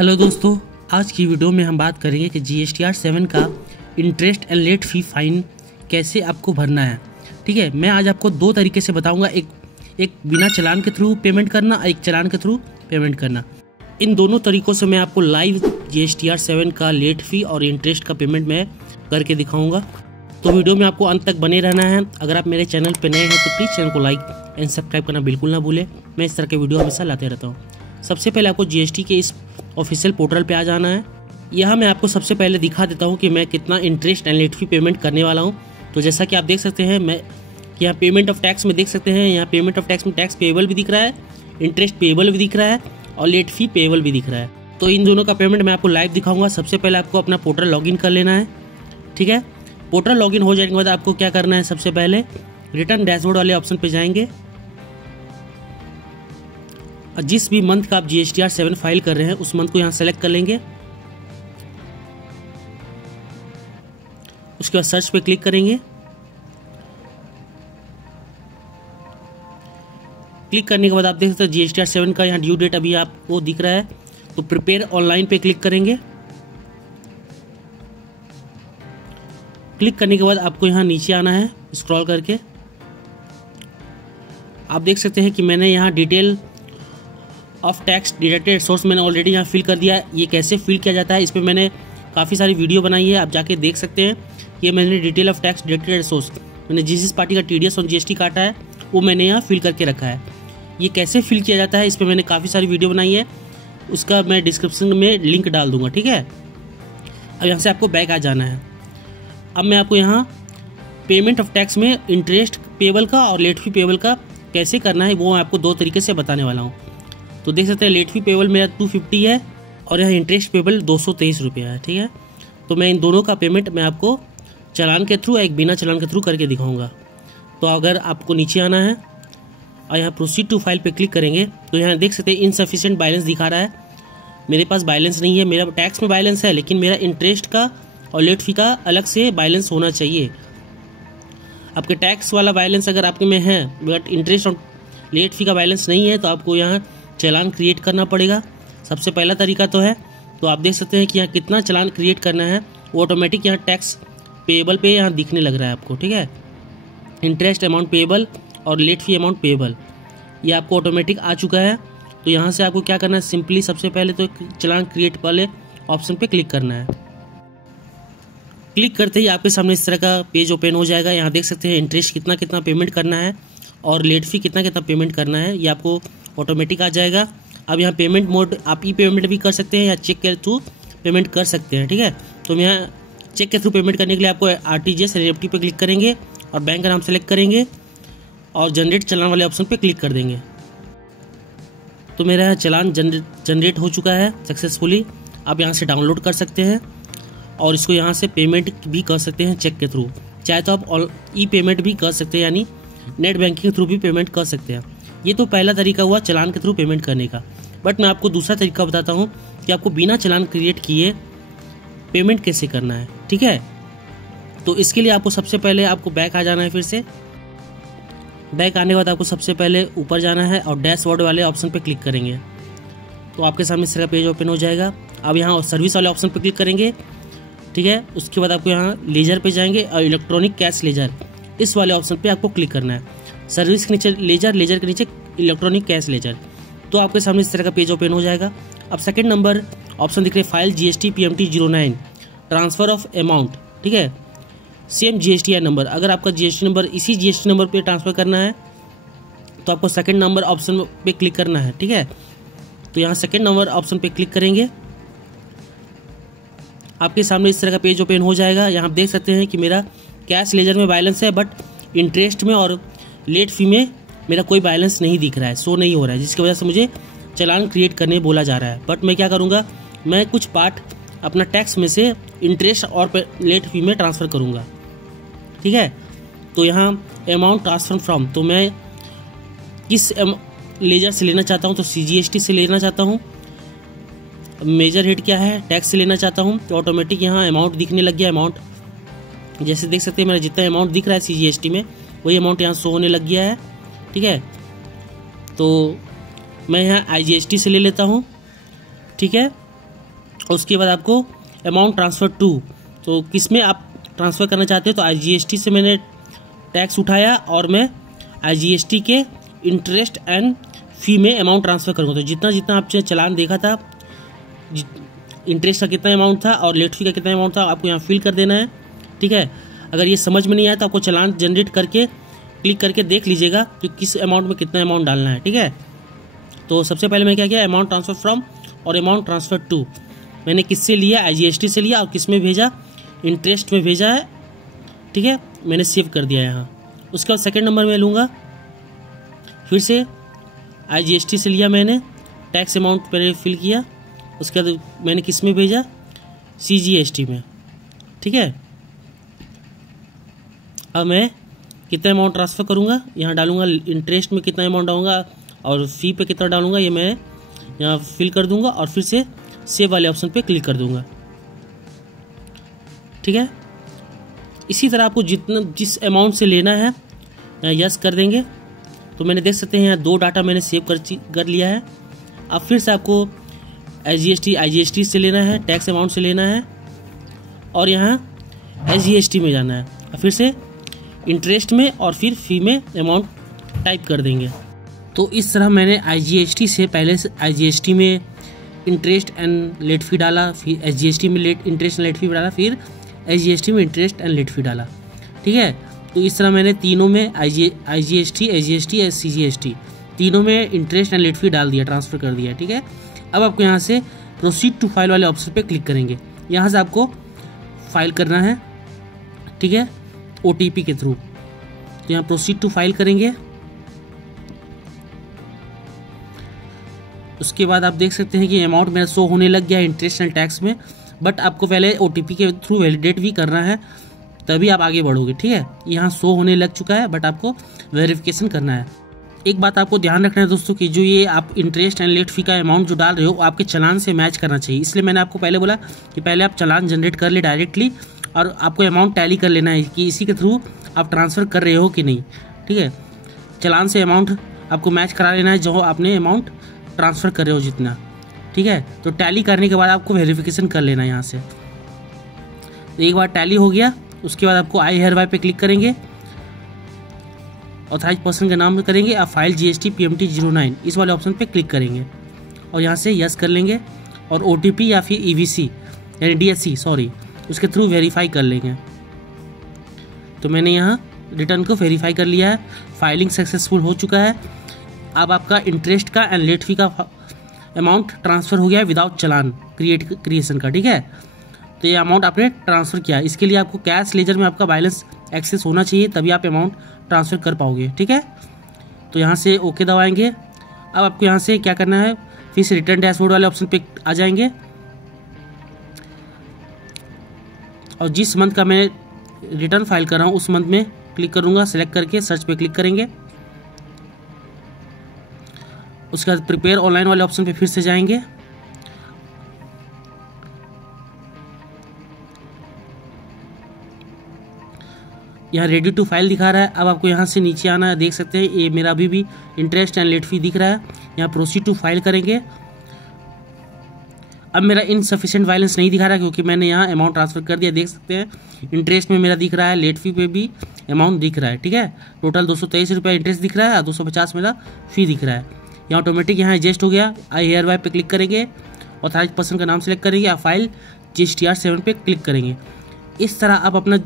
Hello दोस्तों, आज की वीडियो में हम बात करेंगे कि GSTR 7 का interest and late fee fine कैसे आपको भरना है। ठीक है, मैं आज आपको दो तरीके से बताऊंगा, एक बिना चालान के थ्रू पेमेंट करना और एक चालान के थ्रू पेमेंट करना। इन दोनों तरीक़ों से मैं आपको लाइव GSTR 7 का लेट फी और इंटरेस्ट का पेमेंट मैं करके दिखाऊँगा। तो वीडियो में आपको अंत तक बने रहना है। अगर आप मेरे चैनल पर नए हैं तो प्लीज़ चैनल को लाइक एंड सब्सक्राइब करना बिल्कुल ना भूलें। मैं इस तरह के वीडियो हमेशा लाते रहता हूँ। सबसे पहले आपको GST के इस ऑफिशियल पोर्टल पे आ जाना है। यहाँ मैं आपको सबसे पहले दिखा देता हूँ कि मैं कितना interest and late fee payment करने वाला हूँ। तो जैसा कि आप देख सकते हैं, मैं यहाँ पेमेंट ऑफ टैक्स में देख सकते हैं, यहाँ पेमेंट ऑफ टैक्स में टैक्स पेएबल भी दिख रहा है, इंटरेस्ट पेएबल भी दिख रहा है और लेट फी पेएबल भी दिख रहा है। तो इन दोनों का पेमेंट मैं आपको लाइव दिखाऊंगा। सबसे पहले आपको अपना पोर्टल लॉगिन कर लेना है। ठीक है, पोर्टल लॉगिन हो जाने के बाद आपको क्या करना है, सबसे पहले रिटर्न डैशबोर्ड वाले ऑप्शन पे जाएंगे। जिस भी मंथ का आप GSTR 7 फाइल कर रहे हैं उस मंथ को यहाँ सेलेक्ट कर लेंगे। उसके बाद सर्च पे क्लिक करेंगे। क्लिक करने के बाद आप देख सकते हैं GSTR 7 का यहाँ ड्यू डेट अभी आपको दिख रहा है। तो प्रिपेयर ऑनलाइन पे क्लिक करेंगे। क्लिक करने के बाद आपको यहाँ नीचे आना है, स्क्रॉल करके आप देख सकते हैं कि मैंने यहाँ detail of tax deducted source मैंने ऑलरेडी यहाँ फिल कर दिया है। ये कैसे फिल किया जाता है इस पर मैंने काफ़ी सारी वीडियो बनाई है, आप जाके देख सकते हैं। ये मैंने detail of tax deducted source मैंने जिस पार्टी का TDS और GST काटा है वो मैंने यहाँ फिल करके रखा है। ये कैसे फिल किया जाता है इस पर मैंने काफ़ी सारी वीडियो बनाई है, उसका मैं डिस्क्रिप्शन में लिंक डाल दूँगा। ठीक है, अब यहाँ से आपको बैक आ जाना है। अब मैं आपको यहाँ पेमेंट ऑफ टैक्स में इंटरेस्ट पेएबल का और लेट फी पेएबल का कैसे करना है वो मैं आपको दो तरीके से बताने वाला हूँ। तो देख सकते हैं लेट फी पेएबल मेरा 250 है और यहाँ इंटरेस्ट पेएबल 223 रुपया है। ठीक है, तो मैं इन दोनों का पेमेंट मैं आपको चालान के थ्रू एक बिना चालान के थ्रू करके दिखाऊंगा। तो अगर आपको नीचे आना है और यहाँ प्रोसीड टू फाइल पे क्लिक करेंगे तो यहाँ देख सकते हैं इनसफिशिएंट बैलेंस दिखा रहा है। मेरे पास बैलेंस नहीं है, मेरा टैक्स में बैलेंस है लेकिन मेरा इंटरेस्ट का और लेट फी का अलग से बैलेंस होना चाहिए। आपके टैक्स वाला बैलेंस अगर आपके में है बट इंटरेस्ट और लेट फी का बैलेंस नहीं है तो आपको यहाँ चालान क्रिएट करना पड़ेगा। सबसे पहला तरीका तो है, तो आप देख सकते हैं कि यहाँ कितना चालान क्रिएट करना है वो ऑटोमेटिक यहाँ टैक्स पेएबल पे यहाँ दिखने लग रहा है आपको। ठीक है, इंटरेस्ट अमाउंट पेएबल और लेट फी अमाउंट पेएबल ये आपको ऑटोमेटिक आ चुका है। तो यहाँ से आपको क्या करना है, सिंपली सबसे पहले तो चालान क्रिएट वाले ऑप्शन पे क्लिक करना है। क्लिक करते ही आपके सामने इस तरह का पेज ओपन हो जाएगा। यहाँ देख सकते हैं इंटरेस्ट कितना कितना पेमेंट करना है और लेट फी कितना कितना पेमेंट करना है, ये आपको ऑटोमेटिक आ जाएगा। अब यहाँ पेमेंट मोड आप ई पेमेंट भी कर सकते हैं या चेक के थ्रू पेमेंट कर सकते हैं। ठीक है, तो यहाँ चेक के थ्रू पेमेंट करने के लिए आपको RTGS NEFT पे क्लिक करेंगे और बैंक का नाम सेलेक्ट करेंगे और जनरेट चालान वाले ऑप्शन पे क्लिक कर देंगे। तो मेरा यहाँ चालान जनरेट हो चुका है सक्सेसफुली। आप यहाँ से डाउनलोड कर सकते हैं और इसको यहाँ से पेमेंट भी कर सकते हैं चेक के थ्रू। चाहे तो आप ई पेमेंट भी कर सकते हैं, यानी नेट बैंकिंग के थ्रू भी पेमेंट कर सकते हैं। ये तो पहला तरीका हुआ चालान के थ्रू पेमेंट करने का। बट मैं आपको दूसरा तरीका बताता हूँ कि आपको बिना चालान क्रिएट किए पेमेंट कैसे करना है। ठीक है, तो इसके लिए आपको सबसे पहले आपको बैक आ जाना है। फिर से बैक आने के बाद आपको सबसे पहले ऊपर जाना है और डैशबोर्ड वाले ऑप्शन पे क्लिक करेंगे तो आपके सामने इस तरह का पेज ओपन हो जाएगा। अब यहाँ सर्विस वाले ऑप्शन पे क्लिक करेंगे। ठीक है, उसके बाद आपको यहाँ लेजर पे जाएंगे और इलेक्ट्रॉनिक कैश लेजर इस वाले ऑप्शन पे आपको क्लिक करना है। सर्विस के नीचे लेजर के नीचे इलेक्ट्रॉनिक कैश लेजर। तो आपके सामने इस तरह का पेज ओपन हो जाएगा। अब सेकंड नंबर ऑप्शन दिख रहे file GST PMT 09 transfer of amount. ठीक है, सेम GSTI नंबर, अगर आपका GST नंबर इसी GST नंबर पे ट्रांसफ़र करना है तो आपको सेकंड नंबर ऑप्शन पे क्लिक करना है। ठीक है, तो यहाँ सेकंड नंबर ऑप्शन पे क्लिक करेंगे। आपके सामने इस तरह का पेज ओपन हो जाएगा। यहाँ आप देख सकते हैं कि मेरा कैश लेजर में बैलेंस है बट इंटरेस्ट में और लेट फी में मेरा कोई बैलेंस नहीं दिख रहा है, शो नहीं हो रहा है, जिसकी वजह से मुझे चालान क्रिएट करने बोला जा रहा है। बट मैं क्या करूँगा, मैं कुछ पार्ट अपना टैक्स में से इंटरेस्ट और लेट फी में ट्रांसफ़र करूँगा। ठीक है, तो यहाँ अमाउंट ट्रांसफर फ्रॉम, तो मैं किस लेजर से लेना चाहता हूँ, तो CGST से लेना चाहता हूँ। मेजर हेड क्या है, टैक्स से लेना चाहता हूँ। तो ऑटोमेटिक यहाँ अमाउंट दिखने लग गया। अमाउंट जैसे देख सकते हैं मेरा जितना अमाउंट दिख रहा है CGST में वही अमाउंट यहाँ शो होने लग गया है। ठीक है, तो मैं यहाँ IGST से ले लेता हूँ। ठीक है, उसके बाद आपको अमाउंट ट्रांसफ़र टू, तो किस में आप ट्रांसफ़र करना चाहते हैं, तो IGST से मैंने टैक्स उठाया और मैं IGST के इंटरेस्ट एंड फ़ी में अमाउंट ट्रांसफ़र करूँगा। तो जितना जितना आपने चालान देखा था, इंटरेस्ट का कितना अमाउंट था और लेट फ़ी का कितना अमाउंट था, आपको यहाँ फिल कर देना है। ठीक है, अगर ये समझ में नहीं आया तो आपको चालान जनरेट करके क्लिक करके देख लीजिएगा कि किस अमाउंट में कितना अमाउंट डालना है। ठीक है, तो सबसे पहले मैं क्या किया, अमाउंट ट्रांसफ़र फ्रॉम और अमाउंट ट्रांसफ़र टू, मैंने किससे लिया, IGST से लिया और किस में भेजा, इंटरेस्ट में भेजा है। ठीक है, मैंने सेव कर दिया यहाँ। उसके बाद सेकंड नंबर में लूँगा, फिर से IGST से लिया मैंने, टैक्स अमाउंट पहले फिल किया, उसके बाद मैंने किस में भेजा, CGST में। ठीक है, अब मैं कितना अमाउंट ट्रांसफ़र करूँगा, यहाँ डालूँगा इंटरेस्ट में कितना अमाउंट डालूँगा और फ़ी पे कितना डालूँगा, ये मैं यहाँ फिल कर दूँगा और फिर से सेव वाले ऑप्शन पे क्लिक कर दूँगा। ठीक है, इसी तरह आपको जिस अमाउंट से लेना है यस कर देंगे। तो मैंने देख सकते हैं यहाँ 2 डाटा मैंने सेव कर लिया है। अब फिर से आपको IGST से लेना है, टैक्स अमाउंट से लेना है और यहाँ IGST में जाना है, और फिर से इंटरेस्ट में और फिर फ़ी में अमाउंट टाइप कर देंगे। तो इस तरह मैंने IGST से पहले से IGST में इंटरेस्ट एंड लेट फ़ी डाला, फिर SGST में इंटरेस्ट एंड लेट फ़ी डाला, फिर SGST में इंटरेस्ट एंड लेट फ़ी डाला। ठीक है, तो इस तरह मैंने तीनों में IGST, SGST और CGST तीनों में इंटरेस्ट एंड लेट फ़ी डाल दिया, ट्रांसफ़र कर दिया। ठीक है, अब आपको यहाँ से प्रोसीड टू फाइल वाले ऑप्शन पे क्लिक करेंगे। यहाँ से आपको फाइल करना है। ठीक है, OTP के थ्रू। तो यहाँ प्रोसीड टू फाइल करेंगे। उसके बाद आप देख सकते हैं कि अमाउंट मेरा शो होने लग गया इंटरेस्ट एंड टैक्स में, बट आपको पहले OTP के थ्रू वैलिडेट भी करना है, तभी आप आगे बढ़ोगे। ठीक है, यहाँ शो होने लग चुका है बट आपको वेरिफिकेशन करना है। एक बात आपको ध्यान रखना है दोस्तों कि जो ये आप इंटरेस्ट एंड लेट फ़ी का अमाउंट जो डाल रहे हो आपके चालान से मैच करना चाहिए। इसलिए मैंने आपको पहले बोला कि पहले आप चालान जनरेट कर ले डायरेक्टली और आपको अमाउंट टैली कर लेना है कि इसी के थ्रू आप ट्रांसफ़र कर रहे हो कि नहीं। ठीक है, चालान से अमाउंट आपको मैच करा लेना है जो आपने अमाउंट ट्रांसफ़र कर रहे हो जितना। ठीक है, तो टैली करने के बाद आपको वेरिफिकेशन कर लेना है यहाँ से। तो एक बार टैली हो गया, उसके बाद आपको आई हेयर बाय पे क्लिक करेंगे, ऑथराइज पर्सन का नाम करेंगे, आप फाइल GST PMT 09 इस वाले ऑप्शन पे क्लिक करेंगे और यहाँ से यस कर लेंगे और OTP या फिर EVC यानी DSC उसके थ्रू वेरीफाई कर लेंगे। तो मैंने यहाँ रिटर्न को वेरीफाई कर लिया है, फाइलिंग सक्सेसफुल हो चुका है। अब आपका इंटरेस्ट का एंड लेट फ़ी का अमाउंट ट्रांसफ़र हो गया है विदाउट चालान क्रिएशन का। ठीक है, तो ये अमाउंट आपने ट्रांसफ़र किया। इसके लिए आपको कैश लेजर में आपका बैलेंस एक्सेस होना चाहिए, तभी आप अमाउंट ट्रांसफ़र कर पाओगे। ठीक है, तो यहाँ से ओके दबाएंगे। अब आपको यहाँ से क्या करना है, फिर से रिटर्न डैशबोर्ड वाले ऑप्शन पे आ जाएंगे और जिस मंथ का मैं रिटर्न फाइल कर रहा हूँ उस मंथ में क्लिक करूँगा, सेलेक्ट करके सर्च पे क्लिक करेंगे। उसके बाद प्रिपेयर ऑनलाइन वाले ऑप्शन पे फिर से जाएंगे। यहाँ रेडी टू फाइल दिखा रहा है। अब आपको यहाँ से नीचे आना है, देख सकते हैं ये मेरा अभी भी इंटरेस्ट एंड लेट फ़ी दिख रहा है। यहाँ प्रोसीड टू फाइल करेंगे। अब मेरा इनसफिशिएंट बैलेंस नहीं दिखा रहा है क्योंकि मैंने यहाँ अमाउंट ट्रांसफ़र कर दिया। देख सकते हैं इंटरेस्ट में मेरा दिख रहा है, लेट फ़ी पे भी अमाउंट दिख रहा है। ठीक है, टोटल 223 रुपये इंटरेस्ट दिख रहा है और 250 मेरा फ़ी दिख रहा है। यहाँ ऑटोमेटिक यहाँ एडजस्ट हो गया। आई हेयर बाय पे क्लिक करेंगे, ऑथराइज पर्सन का नाम सेलेक्ट करेंगे, आप फाइल GSTR 7 पे क्लिक करेंगे। इस तरह आप अपना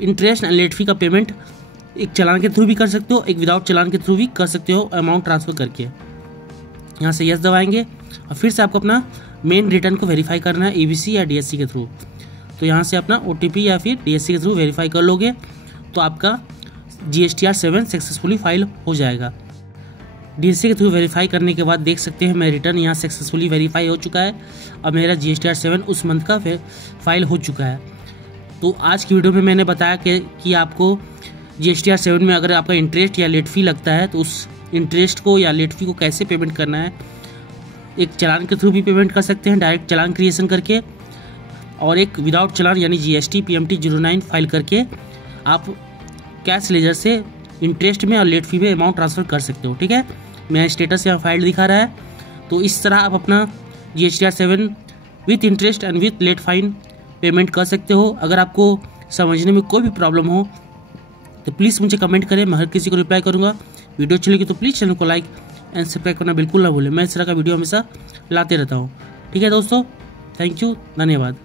इंटरेस्ट एंड लेट फ़ी का पेमेंट एक चालान के थ्रू भी कर सकते हो, एक विदाउट चालान के थ्रू भी कर सकते हो अमाउंट ट्रांसफ़र करके। यहाँ से यस दबाएंगे और फिर से आपको अपना मेन रिटर्न को वेरीफाई करना है EVC या DSC के थ्रू। तो यहाँ से अपना OTP या फिर DSC के थ्रू वेरीफाई कर लोगे तो आपका GSTR 7 सक्सेसफुली फाइल हो जाएगा। DSC के थ्रू वेरीफाई करने के बाद देख सकते हैं मैं रिटर्न यहाँ सक्सेसफुली वेरीफाई हो चुका है और मेरा GSTR 7 उस मंथ का फाइल हो चुका है। तो आज की वीडियो में मैंने बताया कि आपको GSTR 7 में अगर आपका इंटरेस्ट या लेट फ़ी लगता है तो उस इंटरेस्ट को या लेट फ़ी को कैसे पेमेंट करना है। एक चालान के थ्रू भी पेमेंट कर सकते हैं डायरेक्ट चालान क्रिएशन करके, और एक विदाउट चालान यानी GST PMT 09 फाइल करके आप कैश लेजर से इंटरेस्ट में और लेट फ़ी में अमाउंट ट्रांसफ़र कर सकते हो। ठीक है, मेरा स्टेटस यहाँ फाइल दिखा रहा है। तो इस तरह आप अपना GSTR 7 with interest and with late fine payment कर सकते हो। अगर आपको समझने में कोई भी प्रॉब्लम हो तो प्लीज़ मुझे कमेंट करें, मैं हर किसी को रिप्लाई करूँगा। वीडियो अच्छी लगी तो प्लीज़ चैनल को लाइक एंड सब्सक्राइब करना बिल्कुल ना भूलें। मैं इस तरह का वीडियो हमेशा लाते रहता हूँ। ठीक है दोस्तों, थैंक यू, धन्यवाद।